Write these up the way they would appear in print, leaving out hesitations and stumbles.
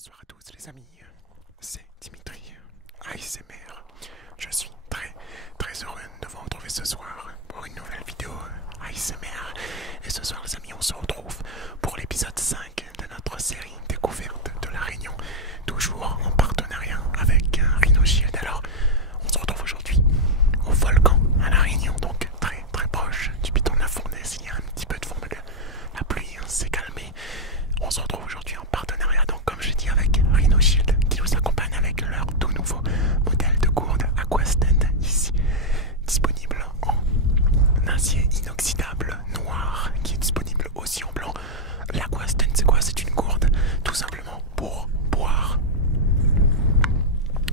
Bonsoir à tous les amis, c'est Dimitri, ASMR. Je suis très heureux de vous retrouver ce soir pour une nouvelle vidéo ASMR. Et ce soir les amis, on se retrouve pour l'épisode 5 de notre série découverte de la Réunion, toujours en partenariat avec Rhino Shield. Alors, on se retrouve aujourd'hui au volcan à la Réunion, donc très proche du piton de la Fournaise. Il y a un petit peu de vent, mais la pluie s'est calmée. On se retrouve aujourd'hui en partenariat, donc comme j'ai dit, avec Rhino Shield qui nous accompagne avec leur tout nouveau modèle de gourde Aquastand ici, disponible en acier inoxydable noir, qui est disponible aussi en blanc. L'Aquastand, c'est quoi? C'est une gourde tout simplement pour boire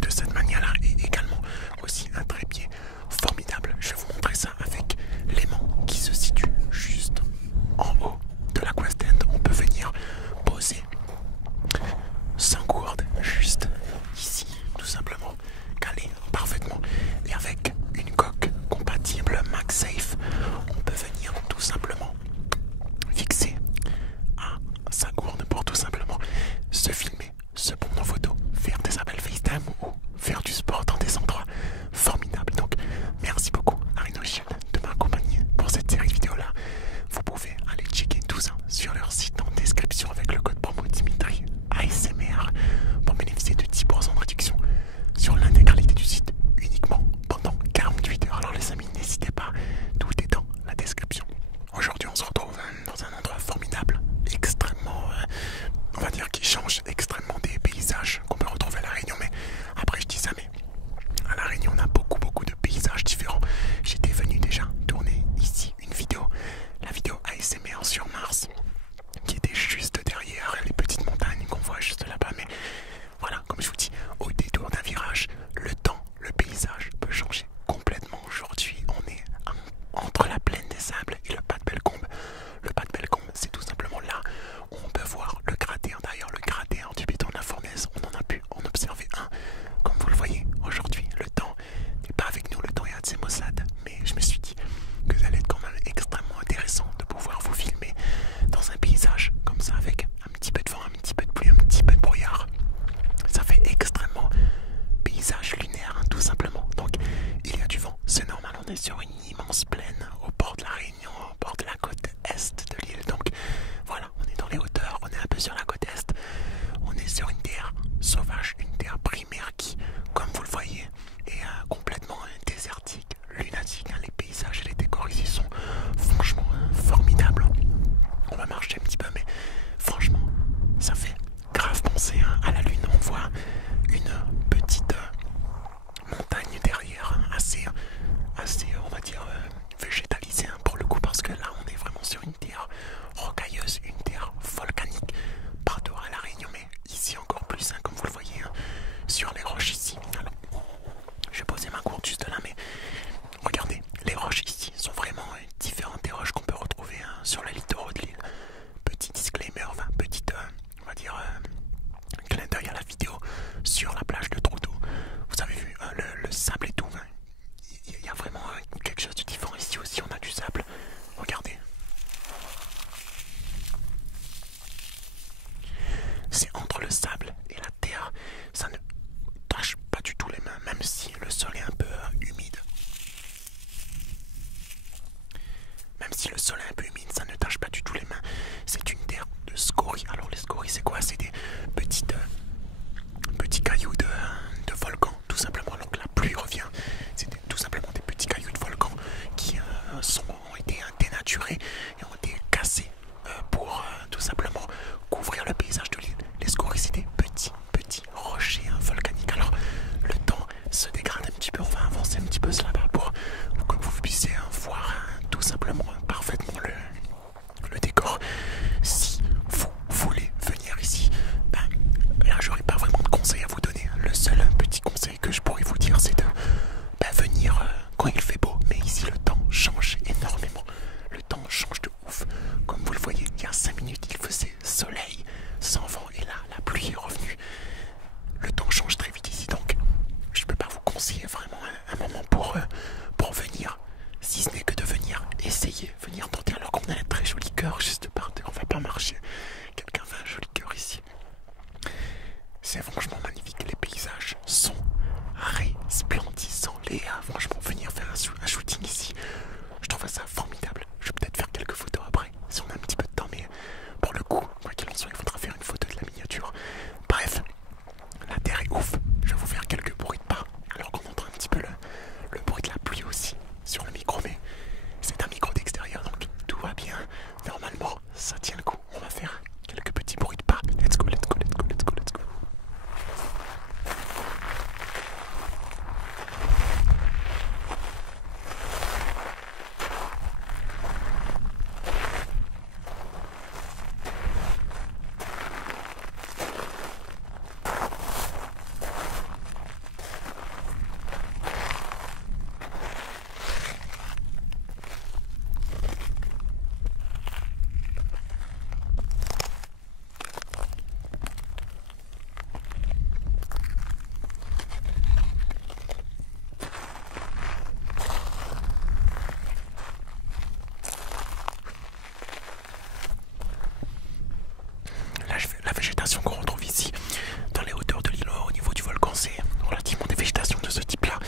de cette manière-là, et également aussi un trépied formidable. Je vais vous montrer ça avec l'aimant qui se situe juste en haut de l'Aquastand. On peut venir poser sans gourde juste ici, tout simplement, calé parfaitement, et avec une coque compatible MagSafe, on peut venir tout simplement fixer à sa gourde pour tout simplement se filmer, se prendre en photo, faire des appels FaceTime ou faire du sport dans des endroits formidables. Donc merci beaucoup à Rhino Shield de m'accompagner pour cette série vidéo là. Vous pouvez aller checker tout ça sur leur site en description avec le code promo Dimitri ASMR pour bénéficier de 10% de réduction sur l'intégralité du site uniquement pendant 48 heures. Alors les amis, n'hésitez pas, tout est dans la description. Aujourd'hui on se retrouve dans un endroit formidable, extrêmement, on va dire, qui change extrêmement des paysages qu'on peut retrouver à La Réunion. Mais après je dis ça, mais à La Réunion on a beaucoup de paysages différents. J'étais venu déjà tourner ici une vidéo, la vidéo ASMR sur Mars, qui était juste derrière les petites montagnes qu'on voit juste là-bas. Mais voilà, comme je vous dis, au détour d'un virage, le temps, le paysage peut changer complètement. Aujourd'hui on est entre la plaine des sables et le pas de Bellecombe. Le pas de Bellecombe, c'est tout simplement là où on peut voir le cratère. D'ailleurs, le cratère du piton de la Fournaise, on en a pu en observer un. Comme vous le voyez, aujourd'hui, le temps n'est pas avec nous, le temps est à Tsemosad. Mais je me suis dit que ça allait être quand même extrêmement intéressant de pouvoir vous filmer dans un paysage comme ça, avec un petit peu de vent, un petit peu de pluie, un petit peu de brouillard. Ça fait extrêmement paysage lunaire, hein, tout simplement. Donc il y a du vent, c'est normal, on est sur une immense plaine au bord de la Réunion, au bord de la côte est de l'île. Donc voilà, on est dans les hauteurs, on est un peu sur la côte est, on est sur une terre sauvage, une terre primaire qui, comme vous le voyez, est complètement désertique, lunatique, hein. Les paysages et les décors ici sont franchement formidables. On va marcher un petit peu, mais franchement ça fait grave penser à la lune. On voit une petite montagne derrière, hein, assez on va dire végétalisée, hein, pour le coup, parce que là on est vraiment sur une terre rocailleuse, une terre volcanique partout à la Réunion, mais ici encore plus, hein, comme vous le voyez, hein, sur les roches ici. Alors, je vais poser ma gourde juste là, mais regardez, les roches ici sont vraiment différentes des roches qu'on peut retrouver, hein, sur les littoraux de l'île. Petit disclaimer, enfin petit, on va dire, clin d'œil à la vidéo sur la plage de Troutou. Vous avez vu le sable et tout, hein. Il y a vraiment quelque chose de différent ici aussi. On a du sable, regardez. C'est entre le sable et la terre, ça ne tâche pas du tout les mains, même si le sol est un peu humide. Même si le sol est un peu humide, ça ne tâche pas du tout les mains. C'est une terre de scories. Alors les scories, c'est quoi? C'est des petits cailloux de volcan, tout simplement. Donc la pluie revient. C'est tout simplement des petits cailloux de volcan qui ont été dénaturés et ont été cassés pour tout simplement couvrir le paysage de l'île. Les scories, c'est des petits rochers, hein, volcaniques. Alors le temps se dégrade un petit peu. On va avancer un petit peu là-bas pour que vous puissiez voir tout simplement parfaitement le décor. Si vous voulez venir ici, ben, C'est franchement magnifique. Les paysages sont resplendissants. Franchement, venir faire un shooting ici, je trouve ça formidable. Je vais peut-être faire quelques photos après, si on a un petit peu de temps, mais pour le coup, quoi qu'il en soit, il faudra faire une photo de la miniature. Bref, la terre est ouf. Je vais vous faire quelques bruits de pas, alors qu'on entend un petit peu le bruit de la pluie aussi sur le micro, mais c'est un micro d'extérieur, donc tout va bien. Normalement, ça tient le coup. On va faire quelques petits bruits de pas. Let's go, let's go, let's go, let's go, let's go. La végétation qu'on retrouve ici, dans les hauteurs de l'îlot, au niveau du volcan, c'est relativement des végétations de ce type-là.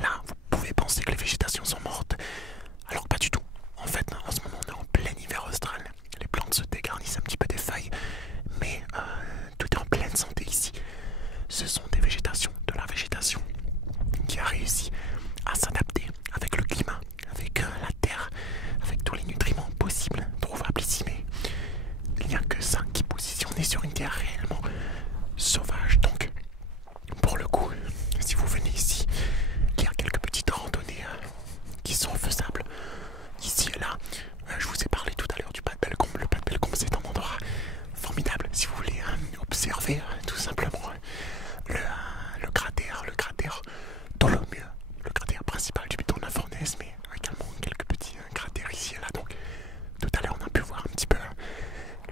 Là, vous pouvez penser que les végétations sont mortes, alors pas du tout. En fait, en ce moment, on est en plein hiver austral. Les plantes se dégarnissent un petit peu des feuilles, mais tout est en pleine santé ici. Ce sont des végétations, de la végétation, qui a réussi à s'adapter avec le climat, avec la terre, avec tous les nutriments possibles, trouvables ici, mais il n'y a que ça qui pousse ici. On est sur une terre réellement sauvage, donc pour le coup, si vous venez ici, il y a quelques petites randonnées qui sont faisables ici et là. Je vous ai parlé tout à l'heure du Pas de Bellecombe. Le Pas de Bellecombe, c'est un endroit formidable si vous voulez observer tout simplement le cratère Tholomyès, le cratère principal du Piton de la Fournaise, mais également quelques petits cratères ici et là. Donc tout à l'heure, on a pu voir un petit peu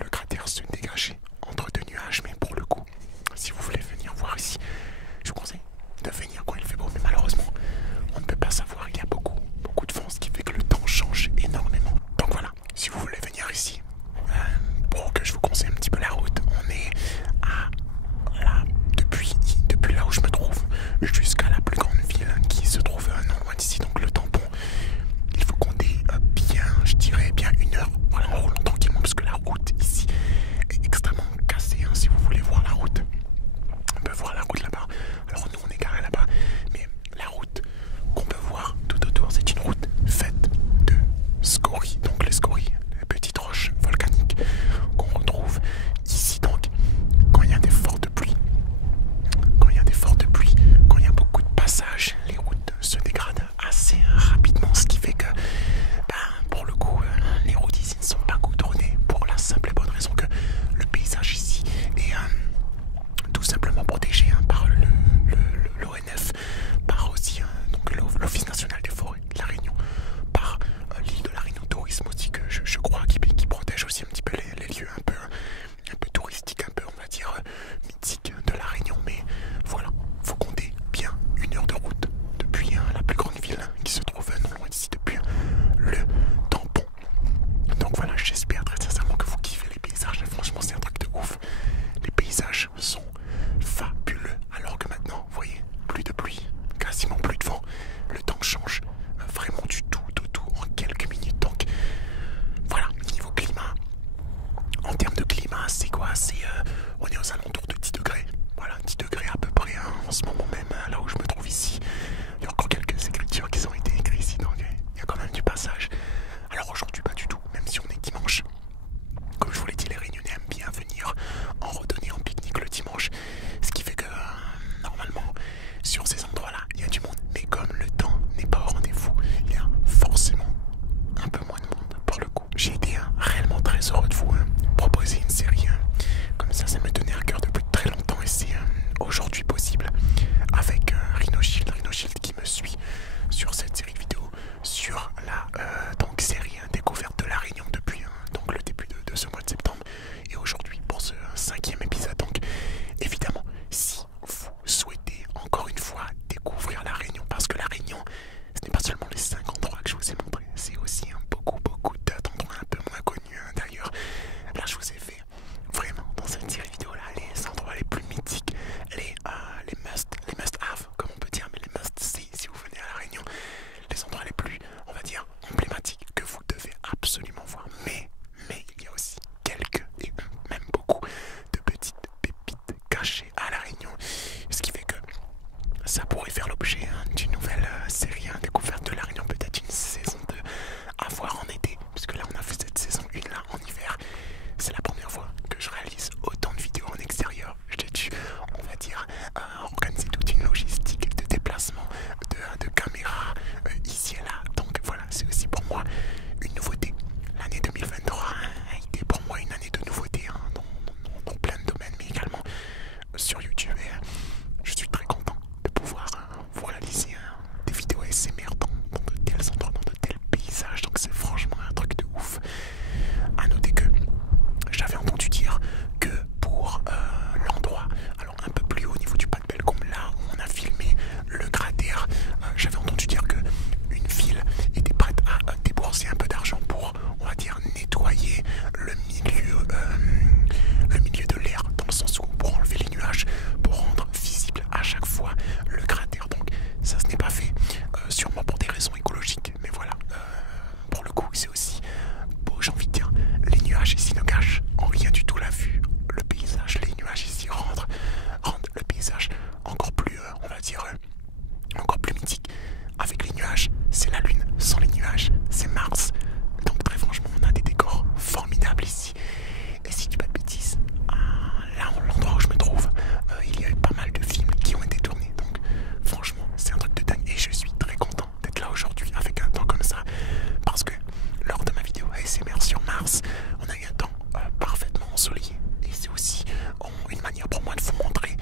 le cratère se dégager entre deux nuages, mais pour le coup, si vous voulez venir voir ici, je vous conseille de venir quand il fait beau, mais malheureusement, on ne peut pas savoir, il y a beaucoup de vent, ce qui fait que le temps change énormément. Donc voilà, si vous voulez venir ici, pour que je vous conseille un petit peu la route, on est depuis là où je me trouve, jusqu'à la plus grande ville qui se trouve non loin d'ici, donc le tampon. Il faut compter bien, je dirais bien 1 heure, voilà, en roulant tranquillement, parce que la route ici est extrêmement cassée, si vous voulez voir la route. On peut voir la route là-bas, alors nous on est garé là-bas, mais la route qu'on peut voir tout autour, c'est une route faite de scories, donc les scories, les petites roches volcaniques qu'on retrouve ici. Donc quand il y a des fortes pluies, quand il y a beaucoup de passages, les routes se dégradent assez rapidement, ce qui fait que pour le coup, les routes ici ne sont pas goudronnées pour la simple et bonne raison que le paysage ici est tout simplement protégé par l'ONF, par aussi donc l'Office national des forêts de la Réunion, par l'île de la Réunion Tourisme aussi, que je crois qui protège aussi un petit peu les lieux un peu touristiques, un peu on va dire mythiques de la Réunion. Mais voilà, faut compter bien 1 heure de route depuis la plus grande ville qui se trouve non loin d'ici, depuis le tampon. Donc voilà, j'espère très sincèrement que vous kiffez les paysages. Franchement, c'est un truc de ouf. Les paysages sont fabuleux. Alors que maintenant, vous voyez, plus de pluie, quasiment plus de vent. Le temps change vraiment du tout en quelques minutes. Donc voilà, niveau climat, en termes de climat, c'est quoi? On est aux alentours de 10 degrés. Voilà, 10 degrés à peu près en ce moment même, là où je me trouve ici. Il y a encore quelques écritures qui ont été écrites ici, donc il y a quand même du passage. Alors aujourd'hui, pas du tout, même si on est dimanche. Comme je vous l'ai dit, les Réunionnais aiment bien venir en randonnée, en pique-nique le dimanche. Ce qui fait que, normalement, sur ces endroits-là, il y a du monde. Mais comme le temps n'est pas au rendez-vous, il y a forcément un peu moins de monde pour le coup. J'ai été réellement très heureux de vous proposer une série comme ça me tenait à cœur depuis très longtemps, et c'est aujourd'hui possible avec Rhinoshield qui me suit sur cette série de vidéos, sur la donc série découverte de la Réunion depuis donc le début de ce mois de septembre, et aujourd'hui pour ce 5e épisode. Donc évidemment, si vous souhaitez encore une fois découvrir la Réunion, parce que la Réunion, ce n'est pas seulement les 5 endroits que je vous ai montrés, c'est aussi beaucoup d'autres endroits un peu moins connus d'ailleurs. Là je vous ai fait vraiment dans cette série vidéo là les endroits les plus mythiques, lâché à La Réunion, ce qui fait que ça pourrait faire l'objet d'une nouvelle série découverte de La Réunion, peut-être une saison 2 à voir en été, puisque là on a fait cette saison 1 là en hiver. C'est la première fois que je réalise autant de vidéos en extérieur. J'ai dû, on va dire, organiser toute une logistique de déplacement, de caméras ici et là. Donc voilà, c'est aussi pour moi une nouveauté. L'année 2023 a été pour moi une année de nouveauté dans plein de domaines, mais également sur YouTube. Et je suis très content de pouvoir vous réaliser des vidéos ASMR dans de tels endroits, dans de tels paysages. Donc c'est franchement un truc de ouf. À noter que j'avais entendu dire que pour l'endroit, alors un peu plus haut au niveau du Pas de Belle, comme là où on a filmé le cratère, j'avais entendu dire que une ville était prête à débourser un peu d'argent pour, on va dire, nettoyer le milieu de l'air, dans le sens où pour enlever les nuages, pour rendre visible à chaque fois le cratère. Donc ça ce n'est pas fait, sûrement pour des raisons écologiques, mais voilà, pour le coup c'est aussi beau, j'ai envie de dire. Les nuages ici ne cachent en rien du tout la vue, le paysage. Les nuages ici rendent le paysage encore plus, on va dire, encore plus mythique. Avec les nuages, c'est la lune. Sans les nuages, c'est Mars. Donc très franchement, on a des décors formidables ici. Et si je dis pas de bêtises, là, l'endroit où je me trouve, il y a eu pas mal de films qui ont été tournés. Donc franchement, c'est un truc de dingue. Et je suis très content d'être là aujourd'hui avec un temps comme ça. Parce que lors de ma vidéo ASMR sur Mars, on a eu un temps parfaitement ensoleillé. Et c'est aussi une manière pour moi de vous montrer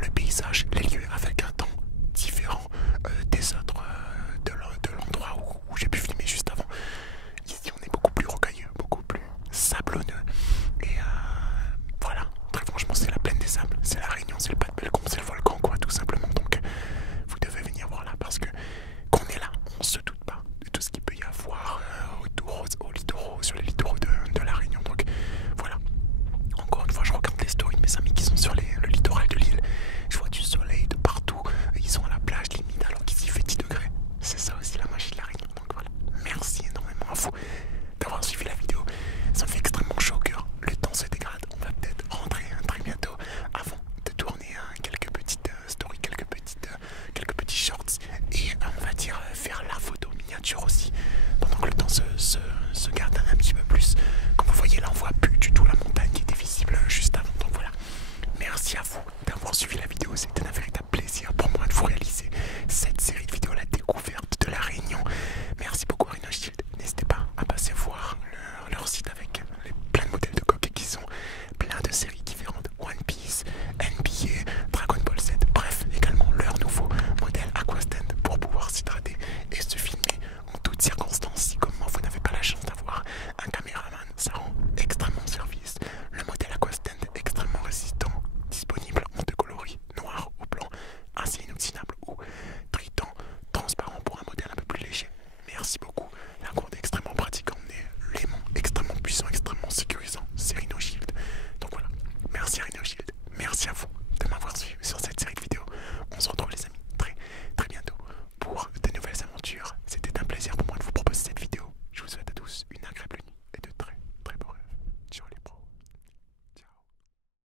le paysage, les lieux avec un temps différent des autres de l'endroit où j'ai pu filmer juste avant. Ici on est beaucoup plus rocailleux, beaucoup plus sablonneux. Et voilà, très franchement c'est la plaine des sables, c'est la Réunion, c'est le Pas de Bellecombe, c'est le volcan quoi, tout simplement. Donc vous devez venir voir là parce que qu'on est là, on se doute pas de tout ce qu'il peut y avoir au littoraux, sur les littoraux de la Réunion. Donc voilà, encore une fois je regarde les stories de mes amis qui sont sur le littoral de l'île. Je vois du soleil de partout, ils sont à la plage limite alors qu'ici il fait 10 degrés. C'est ça aussi la magie de la Réunion. Donc voilà, merci énormément à vous d'avoir suivi la vidéo. Ça me fait extrêmement chaud au cœur. Le temps se dégrade, on va peut-être rentrer très bientôt avant de tourner quelques petites stories, quelques petits shorts et on va dire faire la photo miniature aussi pendant que le temps se garde un petit peu plus. Comme vous voyez là on voit plus du tout la montagne qui était visible juste avant. Donc voilà, merci à vous d'avoir suivi la vidéo, c'était un véritable plaisir pour moi de vous réaliser cette série de vidéos, la découverte de la Réunion. Merci beaucoup Rhino Shield, n'hésitez pas à passer voir leur site avec plein de modèles de coques qui sont plein de séries différentes, One Piece, NBA, Dragon Ball Z, bref, également leur nouveau modèle Aquastand pour pouvoir s'hydrater et se filmer en toutes circonstances. Si comme moi vous n'avez pas la chance d'avoir un caméraman, ça rend extrêmement service. Le modèle Aquastand extrêmement résistant, disponible en deux coloris, noir ou blanc, acier inoxydable ou triton transparent pour un modèle un peu plus léger. Merci beaucoup, la gourde est extrêmement pratique à emmener, l'aimant extrêmement puissant, extrêmement sécurisant, c'est Rhino Shield. Donc voilà, merci Rhino Shield, merci à vous.